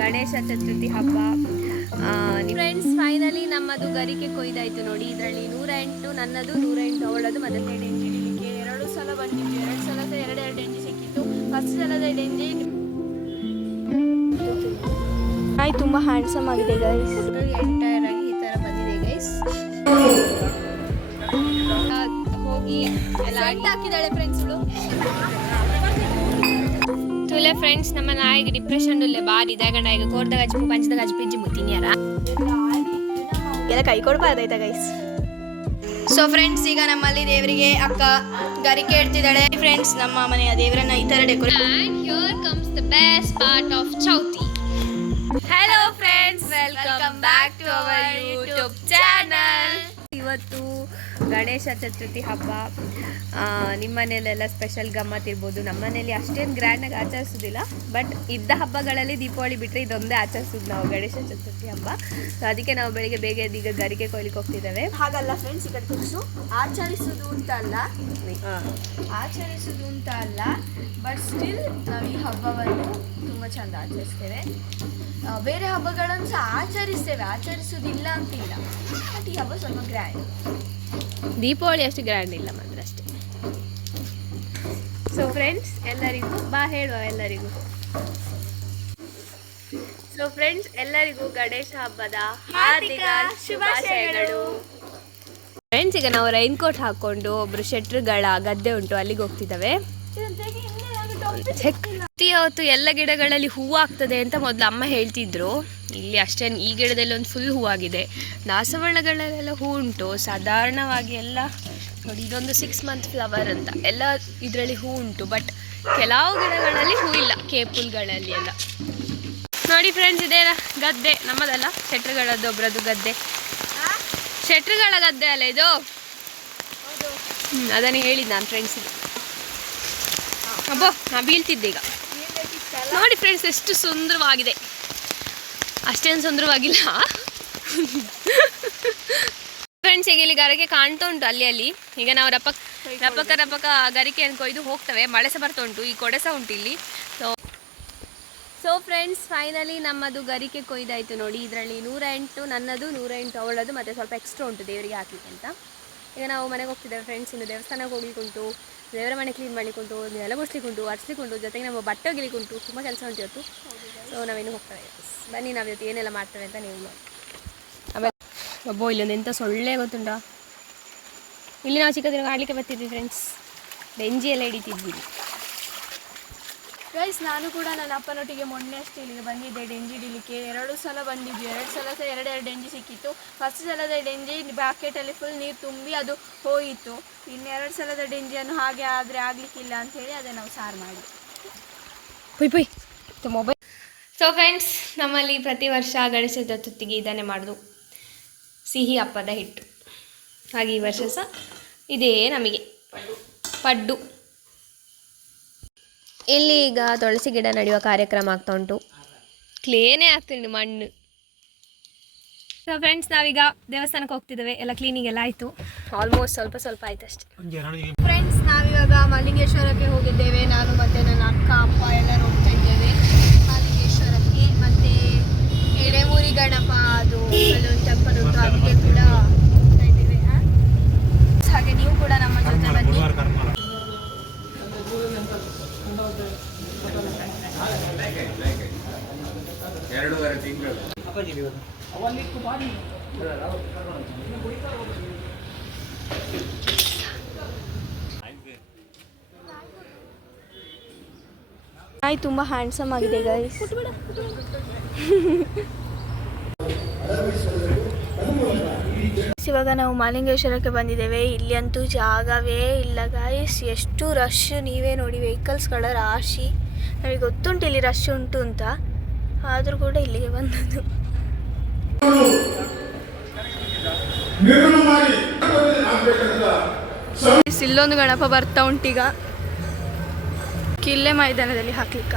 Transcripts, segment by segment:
ಗಣೇಶ ಚತುರ್ಥಿ ಹಬ್ಬ. Friends finally ನಮ್ಮದು ಗರಿಕೆ ಕೊಯ್ದಾಯ್ತು ನೋಡಿ. ಇದರಲ್ಲಿ ನೂರ ಎಂಟು ನನ್ನದು ನೂರ ಎಂಟು ಅವಳದು ಮತ್ತೆ ಡೆಂಜಿ ಹಿಡಿಲಿಕ್ಕೆ ಎರಡು ಸಲ ಬಂದಿದ್ವಿ ಎರಡು ಸಲ ಎರಡು ಎರಡು ಡೆಂಜಿ ಸಿಕ್ಕಿತ್ತು. ಫಸ್ಟ್ ಸಲದ ಡೆಂಜಿ ನಾಯಿ ತುಂಬ ಹ್ಯಾಂಡ್ಸಮ್ ಆಗಿದೆ ಗೈಸ್ ಎಂಟೈರ್ ಆಗಿ ಈ ಥರ ಬಂದಿದೆ ಗೈಸ್ ಹೋಗಿ ಎಲ್ಲ ಹಾಕಿದಾಳೆ ಫ್ರೆಂಡ್ಸ್ಗಳು ತುಲೆ ಫ್ರೆಂಡ್ಸ್ ನಮ್ಮ ನಾಯಿಗೆ ಡಿಪ್ರೆಷನ್ ಉಲ್ಲೆ ಬಾರಿ ದಾಗಂಡ ಈಗ ಕೋರ್ದಾಗ ಗಜ್ಪು ಪಂಚದ ಗಜ್ಪು ಪಿಜ್ಜಿ ಮುತ್ತಿನ್ಯಾರ. ಎಲ್ಲ ಕೈ ಕೊಡ್ಬಾರ್ದಾಯ್ತಾ ಗೈಸ್ ಸೊ ಫ್ರೆಂಡ್ಸ್ ಈಗ ನಮ್ಮಲ್ಲಿ ದೇವರಿಗೆ ಅಕ್ಕ ಗರಿ ಇಡ್ತಿದ್ದಾಳೆ. ಫ್ರೆಂಡ್ಸ್ ನಮ್ಮ ಮನೆಯ ದೇವರನ್ನ ಈ ತರ decorate and here comes the best part of Chouthi hello friends welcome back to our YouTube channel. ಇವತ್ತು ಗಣೇಶ ಚತುರ್ಥಿ ಹಬ್ಬ. ನಿಮ್ಮ ಮನೆಯಲ್ಲೆಲ್ಲ ಸ್ಪೆಷಲ್ ಗಮ್ಮತ್ ಇರ್ಬೋದು. ನಮ್ಮ ಮನೇಲಿ ಅಷ್ಟೇನು ಗ್ರ್ಯಾಂಡಾಗಿ ಆಚರಿಸೋದಿಲ್ಲ. ಬಟ್ ಇದ್ದ ಹಬ್ಬಗಳಲ್ಲಿ ದೀಪಾವಳಿ ಬಿಟ್ಟರೆ ಇದೊಂದೇ ಆಚರಿಸೋದು ನಾವು ಗಣೇಶ ಚತುರ್ಥಿ ಹಬ್ಬ. ಸೊ ಅದಕ್ಕೆ ನಾವು ಬೆಳಿಗ್ಗೆ ಬೇಗ ಇದೀಗ ಈಗ ಗರಿಕೆ ಕೊಯ್ಲಿಕ್ಕೆ ಹೋಗ್ತಿದ್ದೇವೆ. ಹಾಗಲ್ಲ ಫ್ರೆಂಡ್ಸ್ ಈಗ ತಿಳ್ಸು ಆಚರಿಸೋದು ಅಂತ ಅಲ್ಲ. ಆಚರಿಸೋದು ಅಂತ ಅಲ್ಲ. ಬಟ್ ಸ್ಟಿಲ್ ನಾವು ಈ ಹಬ್ಬವನ್ನು ತುಂಬ ಚಂದ ಆಚರಿಸ್ತೇವೆ. ಬೇರೆ ಹಬ್ಬಗಳನ್ನು ಸಹ ಆಚರಿಸ್ತೇವೆ ಆಚರಿಸುವುದಿಲ್ಲ ಅಂತಿಲ್ಲ. ಬಟ್ ಈ ಹಬ್ಬ ಸ್ವಲ್ಪ ಗ್ರ್ಯಾಂಡ್ ದೀಪಾವಳಿ ಅಷ್ಟು ಗ್ರ್ಯಾಂಡ್ ಇಲ್ಲ ಮಾತ್ರ ಅಷ್ಟೇ. ಸೊ ಫ್ರೆಂಡ್ಸ್ ಎಲ್ಲರಿಗೂ ಬಾ ಹೇಳುವ ಎಲ್ಲರಿಗೂ. ಸೊ ಫ್ರೆಂಡ್ಸ್ ಎಲ್ಲರಿಗೂ ಗಣೇಶ ಹಬ್ಬದ ಹಾರ್ದಿಕ ಶುಭಾಶಯಗಳು. ಫ್ರೆಂಡ್ಸ್ ಈಗ ನಾವು ರೈನ್ ಕೋಟ್ ಹಾಕೊಂಡು ಒಬ್ರು ಶೆಟ್ರುಗಳ ಗದ್ದೆ ಉಂಟು ಅಲ್ಲಿಗೆ ಹೋಗ್ತಿದ್ದಾವೆ. ಹೊತ್ತು ಎಲ್ಲ ಗಿಡಗಳಲ್ಲಿ ಹೂವು ಆಗ್ತದೆ ಅಂತ ಮೊದಲು ಅಮ್ಮ ಹೇಳ್ತಿದ್ರು. ಇಲ್ಲಿ ಅಷ್ಟೇನು ಈ ಗಿಡದಲ್ಲಿ ಒಂದು ಫುಲ್ ಹೂವಾಗಿದೆ ದಾಸವಾಳಗಳಲ್ಲೆಲ್ಲ ಹೂ ಉಂಟು. ಸಾಧಾರಣವಾಗಿ ಎಲ್ಲ ನೋಡಿ, ಇದೊಂದು ಸಿಕ್ಸ್ ಮಂತ್ ಫ್ಲವರ್ ಅಂತ. ಎಲ್ಲ ಇದರಲ್ಲಿ ಹೂ ಉಂಟು ಬಟ್ ಕೆಲವು ಗಿಡಗಳಲ್ಲಿ ಹೂ ಇಲ್ಲ ಕೇಪುಲ್ಗಳಲ್ಲಿ ಎಲ್ಲ. ನೋಡಿ ಫ್ರೆಂಡ್ಸ್ ಇದೇ ಗದ್ದೆ. ನಮ್ಮದಲ್ಲ, ಶೆಟ್ರುಗಳದ್ದು, ಒಬ್ರದ್ದು ಗದ್ದೆ. ಶೆಟ್ರುಗಳ ಗದ್ದೆ ಅಲ್ಲ ಇದು? ಅದನ್ನು ಹೇಳಿದ್ದು ನಾನು ಫ್ರೆಂಡ್ಸಿಗೆ ಅಬ್ಬೋ, ನಾ ಬೀಳ್ತಿದ್ದೆ ಈಗ. ನೋಡಿ ಫ್ರೆಂಡ್ಸ್ ಎಷ್ಟು ಸುಂದರವಾಗಿದೆ. ಅಷ್ಟೇನು ಸುಂದರವಾಗಿಲ್ಲ. ಫ್ರೆಂಡ್ಸ್ ಈಗ ಇಲ್ಲಿ ಗರಿಕೆ ಕಾಣ್ತಾ ಉಂಟು ಅಲ್ಲಿ ಅಲ್ಲಿ. ಈಗ ನಾವು ರಪಕ್ ರಪಕ ರಪಕ ಗರಿಕೆಯನ್ನು ಕೊಯ್ದು ಹೋಗ್ತವೆ. ಮಳೆ ಸಹ ಬರ್ತಾ ಉಂಟು. ಈ ಕೊಡೆ ಸಹ ಉಂಟು ಇಲ್ಲಿ. ಸೊ ಸೊ ಫ್ರೆಂಡ್ಸ್ ಫೈನಲಿ ನಮ್ಮದು ಗರಿಕೆ ಕೊಯ್ದಾಯಿತು ನೋಡಿ. ಇದರಲ್ಲಿ ನೂರ ಎಂಟು ನನ್ನದು ನೂರ ಎಂಟು ಅವಳದು ಮತ್ತು ಸ್ವಲ್ಪ ಎಕ್ಸ್ಟ್ರಾ ಉಂಟು ದೇವರಿಗೆ ಹಾಕಲಿಕ್ಕೆ ಅಂತ. ಈಗ ನಾವು ಮನೆಗೆ ಹೋಗ್ತಿದ್ದೇವೆ ಫ್ರೆಂಡ್ಸ್ ಇನ್ನು ದೇವಸ್ಥಾನಕ್ಕೆ ಹೋಗ್ಲಿಕ್ಕುಂಟು ದೇವರ ಮನೆ ಕ್ಲೀನ್ ಮಾಡ್ಲಿಕ್ಕುಂಟು ನೆಲ ಗುಡಿಸ್ಲಿಕ್ಕುಂಟು ಒರೆಸ್ಲಿಕ್ಕುಂಟು ಜೊತೆಗೆ ನಮ್ಮ ಬಟ್ಟೆ ಒಗಿಲಿಕ್ಕುಂಟು ತುಂಬ ಕೆಲಸ ಉಂಟು ಇವತ್ತು. ಸೊ ನಾವೇನು ಹೋಗ್ತೇವೆ. ಬನ್ನಿ, ನಾವು ಇವತ್ತು ಏನೆಲ್ಲ ಮಾಡ್ತೇವೆ ಅಂತ ನೀವು ನೋಡಿ. ಆಮೇಲೆ ಒಬ್ಬೋ ಇಲ್ಲೊಂದು ಎಂಥ ಸೊಳ್ಳೆ ಗೊತ್ತುಂಟಾ? ಇಲ್ಲಿ ನಾವು ಚಿಕ್ಕದಿನ ಆಡಲಿಕ್ಕೆ ಬರ್ತಿದ್ವಿ ಫ್ರೆಂಡ್ಸ್ ಬೆಂಜಿ ಎಲ್ಲ ಹಿಡಿತಿದ್ವಿ. ಗೈಸ್ ನಾನು ಕೂಡ ನನ್ನ ಅಪ್ಪನೊಟ್ಟಿಗೆ ಮೊನ್ನೆ ಅಷ್ಟೇ ಇಲ್ಲಿಗೆ ಬಂದಿದ್ದೆ ಡೆಂಜಿ ಹಿಡಿಲಿಕ್ಕೆ. ಎರಡು ಸಲ ಬಂದಿದ್ವಿ. ಎರಡು ಸಲ ಸಹ ಎರಡು ಡೆಂಜಿ ಸಿಕ್ಕಿತ್ತು. ಫಸ್ಟ್ ಸಲದ ಡೆಂಜಿ ಬ್ಯಾಕೆಟಲ್ಲಿ ಫುಲ್ ನೀರು ತುಂಬಿ ಅದು ಹೋಯಿತು. ಇನ್ನೆರಡು ಸಲದ ಡೆಂಜಿಯನ್ನು ಹಾಗೆ ಆದರೆ ಆಗಲಿಕ್ಕಿಲ್ಲ ಅಂಥೇಳಿ ಅದನ್ನು ನಾವು ಸಾರು ಮಾಡಿ ಪುಯ್ ಪುಯ್. ಮೊಬೈಲ್ ಸೊ ಫ್ರೆಂಡ್ಸ್ ನಮ್ಮಲ್ಲಿ ಪ್ರತಿ ವರ್ಷ ಗಣೇಶ ಚತುರ್ಥಿಗೆ ಇದನ್ನೇ ಮಾಡೋದು. ಸಿಹಿ ಹಪ್ಪದ ಹಿಟ್ಟು. ಹಾಗೆ ಈ ವರ್ಷ ಸಹ ಇದೇ ನಮಗೆ. ಪಡ್ಡು. ಇಲ್ಲಿ ಈಗ ತುಳಸಿ ಗಿಡ ನಡೆಯುವ ಕಾರ್ಯಕ್ರಮ ಆಗ್ತಾ ಉಂಟು? ಕ್ಲೀನೇ ಆಗ್ತೀನಿ ಮಣ್ಣು. ಸೊ ಫ್ರೆಂಡ್ಸ್ ನಾವೀಗ ದೇವಸ್ಥಾನಕ್ಕೆ ಹೋಗ್ತಿದ್ದೇವೆ. ಎಲ್ಲ ಕ್ಲೀನಿಂಗ್ ಎಲ್ಲ ಆಯಿತು. ಆಲ್ಮೋಸ್ಟ್ ಸ್ವಲ್ಪ ಸ್ವಲ್ಪ ಆಯ್ತು ಅಷ್ಟೇ. ಫ್ರೆಂಡ್ಸ್ ನಾವಿವಾಗ ಮಲ್ಲಿಂಗೇಶ್ವರಕ್ಕೆ ಹೋಗಿದ್ದೇವೆ. ನಾನು ಮತ್ತು ನನ್ನ ಅಕ್ಕ ಅಪ್ಪ ಎಲ್ಲರೂ ಹೋಗ್ತಾ ಇದ್ದೇವೆ. ಮಲ್ಲಿಂಗೇಶ್ವರಕ್ಕೆ ಮತ್ತು ಎಡೆಮೂರಿ ಗಣಪ ಅದು ಅಲ್ಲೊಂದು ಟೆಂಪಲ್ ಉಂಟು ಅದಕ್ಕೆ ಕೂಡ ಹೋಗ್ತಾ ಇದ್ದೇವೆ ಹಾಗೆ ನೀವು ಕೂಡ ನಮ್ಮ ಜೊತೆ ಬನ್ನಿ. ಎರಡೂವರೆ ತಿಂಗಳು. ನಾಯಿ ತುಂಬ ಹ್ಯಾಂಡ್ಸಮ್ ಆಗಿದೆ ಗೈಸ್ ಇವಾಗ ನಾವು ಮಾಲಿಂಗೇಶ್ವರಕ್ಕೆ ಬಂದಿದ್ದೇವೆ. ಇಲ್ಲಿ ಅಂತೂ ಜಾಗವೇ ಇಲ್ಲ ಗಾಯಸ್ ಎಷ್ಟು ರಶ್ ನೀವೇ ನೋಡಿ ವೆಹಿಕಲ್ಸ್ಗಳ ರಾಶಿ. ನಮಗೆ ಗೊತ್ತುಂಟು ಇಲ್ಲಿ ರಶ್ ಉಂಟು ಅಂತ. ಆದರೂ ಕೂಡ ಇಲ್ಲಿಗೆ ಬಂದದ್ದು. ಇಲ್ಲೊಂದು ಗಣಪ ಬರ್ತಾ ಉಂಟೀಗ. ಕಿಲ್ಲೆ ಮೈದಾನದಲ್ಲಿ ಹಾಕ್ಲಿಕ್ಕ?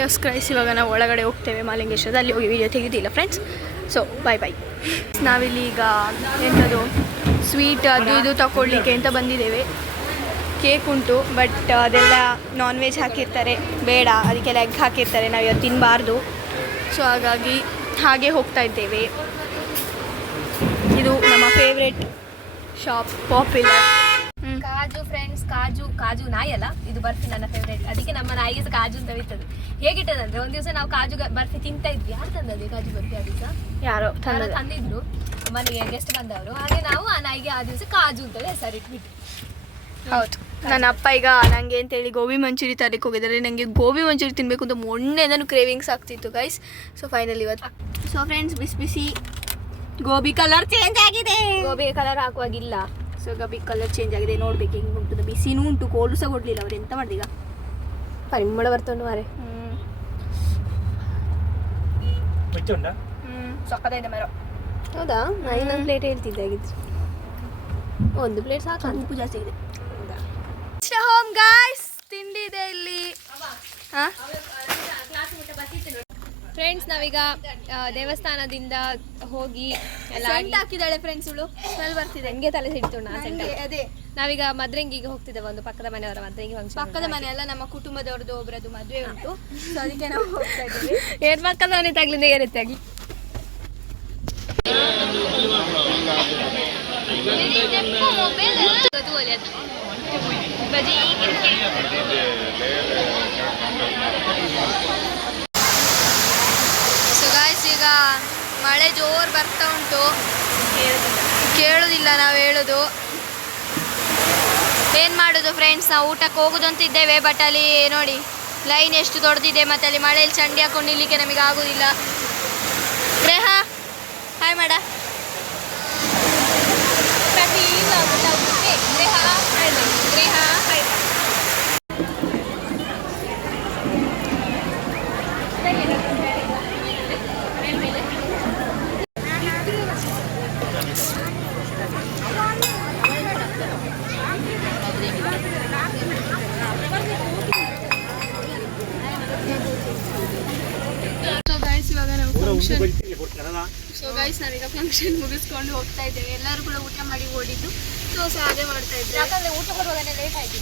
ಯಸ್ ಕ್ರೈಸ್ ಇವಾಗ ನಾವು ಒಳಗಡೆ ಹೋಗ್ತೇವೆ ಮಾಲಿಂಗೇಶ್ವರದ ಅಲ್ಲಿ ಹೋಗಿ ವೀಡಿಯೋ ತೆಗೆದಿಲ್ಲ ಫ್ರೆಂಡ್ಸ್ ಸೊ ಬಾಯ್ ಬಾಯ್ ನಾವಿಲ್ಲಿ ಈಗ ಎಂಥದ್ದು ಸ್ವೀಟ್ ಅದು ಇದು ತಗೊಳ್ಳಿಕ್ಕೆ ಅಂತ ಬಂದಿದ್ದೇವೆ. ಕೇಕ್ ಉಂಟು ಬಟ್ ಅದೆಲ್ಲ ನಾನ್ ವೆಜ್ ಹಾಕಿರ್ತಾರೆ. ಬೇಡ, ಅದಕ್ಕೆಲ್ಲ ಎಗ್ ಹಾಕಿರ್ತಾರೆ, ನಾವು ಇವತ್ತು ತಿನ್ನಬಾರ್ದು ಸೊ ಹಾಗಾಗಿ ಹಾಗೆ ಹೋಗ್ತಾ ಇದ್ದೇವೆ. ಇದು ನಮ್ಮ ಫೇವ್ರೆಟ್ ಶಾಪ್ ಪಾಪ್ಯುಲರ್ ಕಾಜು ಕಾಜು ನಾಯಿ ಅಲ್ಲ ಇದು ಬರ್ಫಿ ನನ್ನ ಫೇವ್ರೇಟ್ ಅದಕ್ಕೆ ನಮ್ಮ ನಾಯಿಗೆ ಸಹ ಕಾಜು ಅಂತ ಬಿತ್ತದು ಹೇಗಿಟ್ಟದಂದ್ರೆ ಒಂದ್ ದಿವಸ ನಾವು ಕಾಜು ಬರ್ಫಿ ತಿಂತಾ ಇದ್ವಿ. ಯಾರು ತಂದದ್ದು ಕಾಜು ಬರ್ಫಿ ಆ ದಿವಸ? ಯಾರೋ ಯಾರೋ ತಂದದ ತಂದಿದ್ರು. ಮನೆಗೆ ಗೆಸ್ಟ್ ಬಂದವರು. ಹಾಗೆ ನಾವು ಆ ನಾಯಿಗೆ ಆ ದಿವಸ ಕಾಜು ಅಂತೇಳಿ ಹೆಸರಿಟ್ಬಿಟ್ಟು. ಹೌದು. ನನ್ನ ಅಪ್ಪ ಈಗ ನನಗೆ ಅಂತೇಳಿ ಗೋಬಿ ಮಂಚೂರಿ ತರಲಿಕ್ಕೆ ಹೋಗಿದ್ದಾರೆ. ನನಗೆ ಗೋಬಿ ಮಂಚೂರಿ ತಿನ್ನಬೇಕು ಅಂತ ಮೊನ್ನೆ ನಾನು ಕ್ರೇವಿಂಗ್ಸ್ ಆಗ್ತಿತ್ತು ಗೈಸ್ ಸೊ ಫೈನಲ್ ಇವತ್ತು. ಸೊ ಫ್ರೆಂಡ್ಸ್ ಬಿಸಿ ಬಿಸಿ. ಗೋಬಿ ಕಲರ್ ಚೇಂಜ್ ಆಗಿದೆ. ಗೋಬಿ ಕಲರ್ ಹಾಕುವಾಗಿಲ್ಲ. ಸೊ ಗೋಬಿ ಕಲರ್ ಚೇಂಜ್ ಆಗಿದೆ. ನೋಡ್ಬೇಕು ಹೆಂಗೆ ಉಂಟು ಬಿಸಿನೂ ಉಂಟು. ಕೋಲ್ಡ್ ಸಹ ಕೊಡಲಿಲ್ಲ ಅವ್ರು. ಎಂತ ಮಾಡಿದ ಈಗ? ಪರಿಮಳ ಬರ್ತುಂಡು ಮಾರೆ. ಮುಚ್ಚುಂಡ ಸಕ್ಕತ್ತಾಗಿದೆ ಮರ. ಹೌದಾ? ನಾನು ಇನ್ನೊಂದು ಪ್ಲೇಟ್ ಹೇಳ್ತಿದ್ದೆ ಆಗಿದ್ರು ಒಂದು ಪ್ಲೇಟ್ ಸಾಕು. ಉಪ್ಪು ಜಾಸ್ತಿ ಇದೆ ಹೋಮ್ ಗಾಯ್ಸ್ ತಿಂಡಿ ಇದೆ ಇಲ್ಲಿ. ಹಾಂ? ಫ್ರೆಂಡ್ಸ್ ನಾವೀಗ ದೇವಸ್ಥಾನದಿಂದ ಹೋಗಿ ಎಲ್ಲ ಸೆಂಟ್ ಹಾಕಿದ್ದಾಳೆ ಫ್ರೆಂಡ್ಸ್ ಇವಳು. ಸ್ಮೆಲ್ ಬರ್ತಿದೆ. ಹಂಗೆ ತಲೆ ನಂಗೆ ಅದೇ. ನಾವೀಗ ಮದ್ರಂಗಿಗೆ ಹೋಗ್ತಿದ್ದೇವೆ ಒಂದು ಪಕ್ಕದ ಮನೆಯವರ ಮದ್ರಂಗಿ ಫಂಕ್ಷನ್ ಪಕ್ಕದ ಮನೆ ಎಲ್ಲ ನಮ್ಮ ಕುಟುಂಬದವ್ರದ್ದು ಒಬ್ಬರದ್ದು ಮದುವೆ ಉಂಟು. ಸೊ ಅದಕ್ಕೆ ನಾವು ಹೋಗ್ತಾ ಇದ್ದೀವಿ. ಏನ್ ಪಕ್ಕದ ಮನೆ ತಗ್ಲಿಂದ ಏರುತ್ತೆ ಆಗ್ಲಿ ಸೊ ಗಾಯ್ಸ್ ಈಗ ಮಳೆ ಜೋರು ಬರ್ತಾ ಉಂಟು. ಕೇಳೋದಿಲ್ಲ ನಾವು ಹೇಳೋದು. ಏನು ಮಾಡೋದು ಫ್ರೆಂಡ್ಸ್ ನಾವು ಊಟಕ್ಕೆ ಹೋಗೋದು ಅಂತಿದ್ದೇವೆ ಬಟ್ ಅಲ್ಲಿ ನೋಡಿ ಲೈನ್ ಎಷ್ಟು ದೊಡ್ಡದಿದೆ ಮತ್ತೆ ಅಲ್ಲಿ ಮಳೆಯಲ್ಲಿ ಚಂಡಿ ಹಾಕೊಂಡು ನಿಲ್ಲಿಕ್ಕೆ ನಮಗೆ ಆಗೋದಿಲ್ಲ ರೇಹ ಹಾಯ್ ಮಾಡ ಸೊ ಗೈಸ್ ಇವಾಗ ನಾವು ಫಂಕ್ಷನ್ ಸೊ ಗೈಸ್ ನಾವೀಗ ಫಂಕ್ಷನ್ ಮುಗಿಸ್ಕೊಂಡು ಹೋಗ್ತಾ ಇದ್ದೇವೆ. ಎಲ್ಲರೂ ಕೂಡ ಊಟ ಮಾಡಿ ಓಡಿದ್ದು. ಸೊ ಸೊ ಅದೇ ಮಾಡ್ತಾ ಇದ್ದೇವೆ. ಯಾಕಂದ್ರೆ ಊಟ ಬರುವಾಗ ಲೇಟ್ ಆಯ್ತು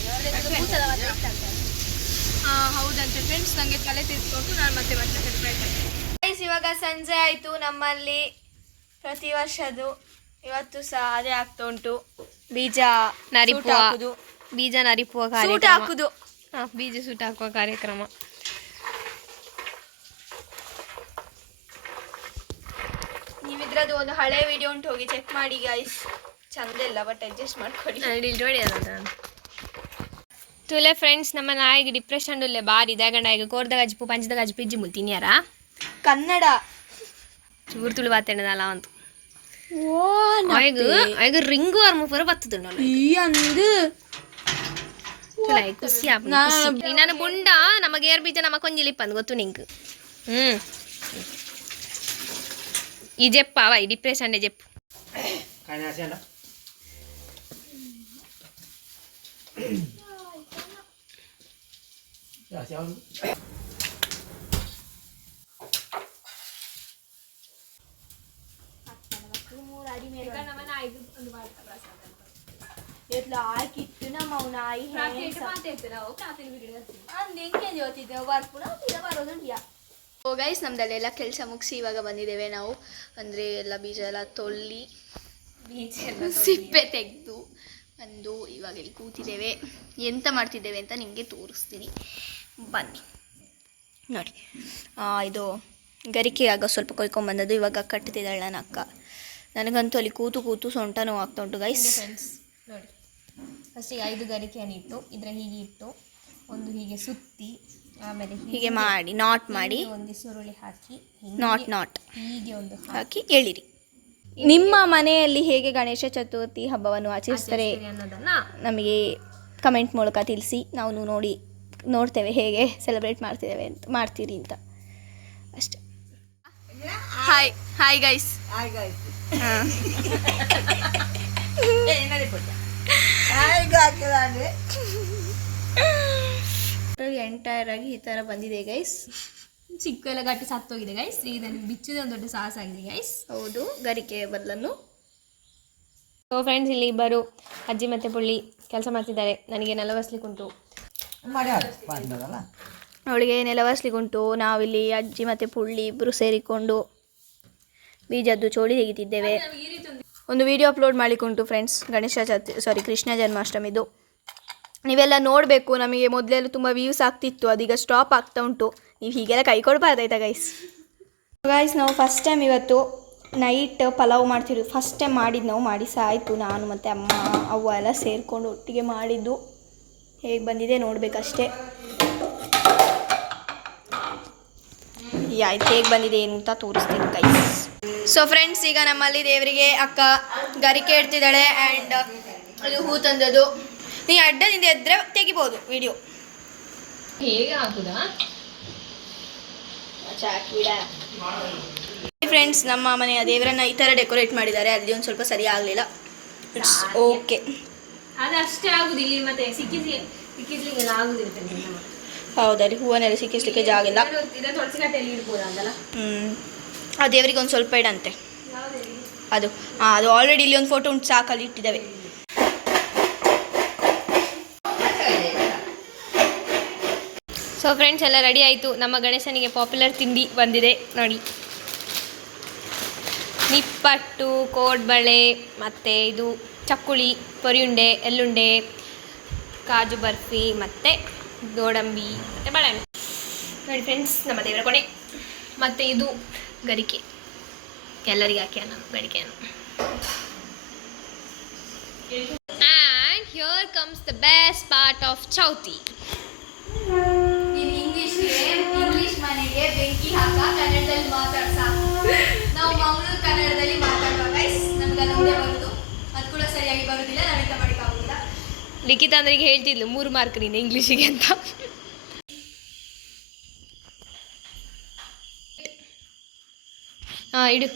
ಆ, ಹೌದಂತೆ ಫ್ರೆಂಡ್ಸ್ ನನಗೆ ತಲೆ ತಿರ್ಸ್ಕೊಂಡು ನಾನು ಮತ್ತೆ ಮತ್ತೆ ಗೈಸ್ ಇವಾಗ ಸಂಜೆ ಆಯಿತು. ನಮ್ಮಲ್ಲಿ ಪ್ರತಿ ವರ್ಷದ್ದು ಇವತ್ತು ಸಹ ಅದೇ ಆಗ್ತಾ ಉಂಟು. ಬೀಜ ನರಿಪುವ. ಸೂಟ್ ಹಾಕುದು. ಬೀಜ ನರಿಪುವ ಕಾರ್ಯ ಕಾರ್ಯಕ್ರಮ. ಹಾಕುದು. ಹಾ, ಬೀಜ ಸೂಟ್ ಹಾಕುವ ಕಾರ್ಯಕ್ರಮ. ಇದ್ರದ್ದು ಒಂದು ಹಳೆ ವಿಡಿಯೋ ಉಂಟು ಹೋಗಿ ಚೆಕ್ ಮಾಡಿ ಗೈಸ್ ಚಂದ ಇಲ್ಲ ಬಟ್ ಅಡ್ಜಸ್ಟ್ ಮಾಡ್ಕೊಳ್ಳಿ. ತುಲೆ ಫ್ರೆಂಡ್ಸ್ ನಮ್ಮ ನಾಯಿಗೆ ಡಿಪ್ರೆಷನ್ ಉಲ್ಲೆ ಬಾರಿ. ದಾಗಂಡ ಈಗ ಕೋರ್ದ ಗಜ್ಪು ಪಂಚದ ಗಜ್ಪು ಇಜ್ಜಿ ಮುಲ್ ತಿನ್ಯಾರ? ಕನ್ನಡ. ಚೂರು ತುಳು ಬಾತೆಣ್ಣದಲ್ಲ ಅಂತ. ಓ ಆಯ್ಗ ರಿಂಗು ಅವ್ರ ಪೂರ ಬತ್ತದ ಈ ಅಂದು. ಖುಷಿ ನಾನು ಬುಂಡ ನಮ್ಮ ಗೇರ್ ಬೀಜ ನಮ್ಮ ಕೊಂಜಿಲಿಪ್ಪಂದು ಗೊತ್ತು ನಿಂಗೆ. ಹ್ಮ್ ಈ ಜೆಪ್ಪ ಅವ ಈ ಡಿಪ್ರೆಷನ್ ಜೆಪ್ಪು ಎತ್ಲ ಆಯ್ಕಿತ್ತು ನಮ್ಮ ನಾಯಿ ಓ ಗೈಸ್ ನಮ್ದಲ್ಲೆಲ್ಲ ಕೆಲಸ ಮುಗಿಸಿ ಇವಾಗ ಬಂದಿದ್ದೇವೆ ನಾವು. ಅಂದರೆ ಎಲ್ಲ ಬೀಜ ಎಲ್ಲ ತೊಳ್ಳಿ ಸಿಪ್ಪೆ ತೆಗೆದು ಬಂದು ಇವಾಗ ಇಲ್ಲಿ ಕೂತಿದ್ದೇವೆ. ಎಂತ ಮಾಡ್ತಿದ್ದೇವೆ ಅಂತ ನಿಮಗೆ ತೋರಿಸ್ತೀನಿ. ಬನ್ನಿ. ನೋಡಿ ಇದು ಗರಿಕೆ ಆಗ ಸ್ವಲ್ಪ ಕೊಯ್ಕೊಂಬಂದದ್ದು ಇವಾಗ ಕಟ್ತಿದ್ದಾಳೆ ನನ್ನ ಅಕ್ಕ. ನನಗಂತೂ ಅಲ್ಲಿ ಕೂತು ಕೂತು ಸೊಂಟ ನೋವು ಆಗ್ತಾ ಉಂಟು ಗೈಸ್ ಫ್ರೆಂಡ್ಸ್ ನೋಡಿ. ಫಸ್ಟಿಗೆ ಐದು ಗರಿಕೆಯನ್ನು ಇಟ್ಟು ಇದರ ಹೀಗೆ ಇಟ್ಟು ಒಂದು ಹೀಗೆ ಸುತ್ತಿ ಆಮೇಲೆ ಹೀಗೆ ಮಾಡಿ ನಾಟ್ ಮಾಡಿ. ಒಂದು ಸುರುಳಿ ಹಾಕಿ ನಾಟ್ ನಾಟ್ ಹೀಗೆ ಒಂದು ಹಾಕಿ. ಎಳಿರಿ. ನಿಮ್ಮ ಮನೆಯಲ್ಲಿ ಹೇಗೆ ಗಣೇಶ ಚತುರ್ಥಿ ಹಬ್ಬವನ್ನು ಆಚರಿಸ್ತಾರೆ ಅನ್ನೋದನ್ನ ನಮಗೆ ಕಮೆಂಟ್ ಮೂಲಕ ತಿಳಿಸಿ. ನಾವು ನೋಡಿ ನೋಡ್ತೇವೆ ಹೇಗೆ ಸೆಲೆಬ್ರೇಟ್ ಮಾಡ್ತಿದ್ದೇವೆ ಅಂತ ಮಾಡ್ತೀರಿ ಅಂತ. ಅಷ್ಟೆ. ಹಾಯ್ ಹಾಯ್ ಗೈಸ್ ಎಂಟೈರ್ ಆಗಿ ಈ ಥರ ಬಂದಿದೆ ಗೈಸ್ ಚಿಕ್ಕ ಎಲ್ಲ ಗಟ್ಟಿ ಸತ್ತೋಗಿದೆ ಗೈಸ್ ಇದನ್ನು ಬಿಚ್ಚಿದೆ ಒಂದು ದೊಡ್ಡ ಸಾಹಸ ಆಗಿದೆ ಗೈಸ್ ಹೌದು ಗರಿಕೆ ಬದಲನ್ನು. ಸೊ ಫ್ರೆಂಡ್ಸ್ ಇಲ್ಲಿ ಇಬ್ಬರು ಅಜ್ಜಿ ಮತ್ತೆ ಪುಳ್ಳಿ ಕೆಲಸ ಮಾಡ್ತಿದ್ದಾರೆ. ನನಗೆ ನೆಲವಸ್ಲಿಕ್ಕೆ ಉಂಟು ಅವಳಿಗೆ ನೆಲವರ್ಸ್ಲಿಕ್ಕುಂಟು ನಾವಿಲ್ಲಿ ಅಜ್ಜಿ ಮತ್ತೆ ಪುಳ್ಳಿ ಇಬ್ಬರು ಸೇರಿಕೊಂಡು ಬೀಜದ್ದು ಚೋಳಿ ತೆಗಿತಿದ್ದೇವೆ. ಒಂದು ವಿಡಿಯೋ ಅಪ್ಲೋಡ್ ಮಾಡಲಿಕ್ಕುಂಟು ಫ್ರೆಂಡ್ಸ್ ಗಣೇಶ ಚತು ಸಾರಿ ಕೃಷ್ಣ ಜನ್ಮಾಷ್ಟಮಿದು. ನೀವೆಲ್ಲ ನೋಡಬೇಕು, ನಮಗೆ ಮೊದಲೆಲ್ಲ ತುಂಬ ವ್ಯೂಸ್ ಆಗ್ತಿತ್ತು, ಅದೀಗ ಸ್ಟಾಪ್ ಆಗ್ತಾ ಉಂಟು. ನೀವು ಹೀಗೆಲ್ಲ ಕೈ ಕೊಡಬಾರ್ದಾಯ್ತಾ ಗೈಸ್ ಗೈಸ್ ನಾವು ಫಸ್ಟ್ ಟೈಮ್ ಇವತ್ತು ನೈಟ್ ಪಲಾವ್ ಮಾಡ್ತಿರೋದು. ಫಸ್ಟ್ ಟೈಮ್ ಮಾಡಿದ್ದು ನಾವು, ಮಾಡಿ ಆಯಿತು ನಾನು ಮತ್ತು ಅಮ್ಮ, ಅವ್ವ ಎಲ್ಲ ಸೇರಿಕೊಂಡು ಒಟ್ಟಿಗೆ ಮಾಡಿದ್ದು. ಹೇಗೆ ಬಂದಿದೆ ನೋಡಬೇಕಷ್ಟೇ ಆಯ್ತು ಹೇಗೆ ಬಂದಿದೆ ಏನು ಅಂತ ತೋರಿಸ್ತೀನಿ ಗೈಸ್ ಸೊ ಫ್ರೆಂಡ್ಸ್ ಈಗ ನಮ್ಮಲ್ಲಿ ದೇವರಿಗೆ ಅಕ್ಕ ಗರಿಕೆ ಇಡ್ತಿದ್ದಾಳೆ ಆ್ಯಂಡ್ ಅದು ಹೂ ತಂದದ್ದು. ನೀ ಅಡ್ಡದಿಂದ ಎದ್ರೆ ತೆಗಿಬೋದು ವಿಡಿಯೋ ಹೇಗೆ ಹಾಕುದಾ? ಫ್ರೆಂಡ್ಸ್ ನಮ್ಮ ಮನೆಯ ದೇವರನ್ನ ಈ ಥರ ಡೆಕೋರೇಟ್ ಮಾಡಿದ್ದಾರೆ. ಅಲ್ಲಿ ಒಂದು ಸ್ವಲ್ಪ ಸರಿ ಆಗಲಿಲ್ಲ. ಇಟ್ಸ್ ಓಕೆ ಅದು ಅಷ್ಟೇ ಮತ್ತೆ ಸಿಕ್ಕಿಸಿ ಆಗುದಿಲ್ಲ ಹೌದಲ್ಲಿ ಹೂವನ್ನೆಲ್ಲ ಸಿಕ್ಕಿಸ್ಲಿಕ್ಕೆ ಜಾಗ ಇಲ್ಲ. ಹ್ಞೂ ಆ ದೇವರಿಗೆ ಒಂದು ಸ್ವಲ್ಪ ಇಡಂತೆ. ಅದು ಹಾಂ ಅದು ಆಲ್ರೆಡಿ ಇಲ್ಲಿ ಒಂದು ಫೋಟೋ ಉಂಟು ಸಾಕಲ್ಲಿ ಇಟ್ಟಿದ್ದೇವೆ. ಸೊ ಫ್ರೆಂಡ್ಸ್ ಎಲ್ಲ ರೆಡಿ ಆಯಿತು. ನಮ್ಮ ಗಣೇಶನಿಗೆ ಪಾಪ್ಯುಲರ್ ತಿಂಡಿ ಬಂದಿದೆ. ನೋಡಿ. ನಿಪ್ಪಟ್ಟು, ಕೋಡ್ಬಳೆ, ಮತ್ತು ಇದು ಚಕ್ಕುಳಿ, ಪೊರಿಯುಂಡೆ, ಎಳ್ಳುಂಡೆ, ಕಾಜು ಬರ್ಫಿ, ಮತ್ತು ಗೋಡಂಬಿ, ಮತ್ತು ಬಾಳೆಹಣ್ಣು. ನೋಡಿ ಫ್ರೆಂಡ್ಸ್ ನಮ್ಮ ದೇವರ ಕೊನೆ. ಮತ್ತು ಇದು ಗರಿಕೆ. ಎಲ್ಲರಿಗೆ ಹಾಕ್ಯ ನಾನು ಗರಿಕೆಯನ್ನು and here comes the best part of Chouthi ಕನ್ನಡದಲ್ಲಿ ಮಾತಾಡುವ ಗೈಸ್ ನಮ್ಗೆ ಅದು ಒಂದೇ ಬರುದು. ಅದು ಕೂಡ ಸರಿಯಾಗಿ ಬರುದಿಲ್ಲ ನಾವೆಂತ ಮಾಡಿಕ್ಕಾಗುದಿಲ್ಲ ಲಿಖಿತ ಅಂದ್ರೆ ಈಗ ಹೇಳ್ತಿದ್ಲು ಮೂರು ಮಾರ್ಕ್ ನೀನು ಇಂಗ್ಲೀಷಿಗೆ ಅಂತ. ಹಾಂ ಇಡು.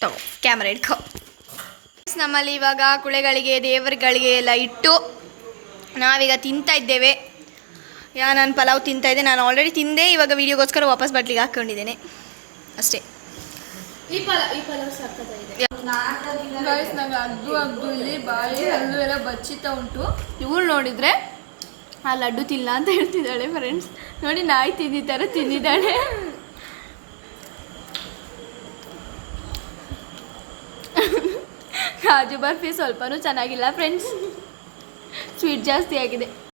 ತಗೋ ಕ್ಯಾಮ್ರಾ ಇಟ್ಕೋ ನಮ್ಮಲ್ಲಿ ಇವಾಗ ಕುಳೆಗಳಿಗೆ ದೇವರುಗಳಿಗೆ ಎಲ್ಲ ಇಟ್ಟು ನಾವೀಗ ತಿಂತಾ ಇದ್ದೇವೆ. ಯಾ ನಾನು ಪಲಾವ್ ತಿಂತಾ ಇದ್ದೆ. ನಾನು ಆಲ್ರೆಡಿ ತಿಂದೆ ಇವಾಗ ವಿಡಿಯೋಗೋಸ್ಕರ ವಾಪಸ್ ಬಟ್ಲಿಗೆ ಹಾಕ್ಕೊಂಡಿದ್ದೇನೆ. ಅಷ್ಟೇ. ಈ ಪಲಾವ್ ಈ ಪಲಾವ್ ಸಾಕಾಗಿದೆ ಗೈಸ್ ನಂಗೆ ಅದ್ದು ಅದ್ದು ಇಲ್ಲಿ ಬಾಯಿ ಎಲ್ಲ ಬಚ್ಚಿತಾ ಉಂಟು. ಇವಳು ನೋಡಿದ್ರೆ ಆ ಲಡ್ಡು ತಿಲ್ಲ ಅಂತ ಹೇಳ್ತಿದ್ದಾಳೆ ಫ್ರೆಂಡ್ಸ್ ನೋಡಿ ನಾಯಿ ತಿಂದಿದ್ದಾರೆ ತಿಂದಿದ್ದಾಳೆ ಕಾಜು ಬರ್ಫಿ ಸ್ವಲ್ಪನೂ ಚೆನ್ನಾಗಿಲ್ಲ ಫ್ರೆಂಡ್ಸ್ ಸ್ವೀಟ್ ಜಾಸ್ತಿ ಆಗಿದೆ.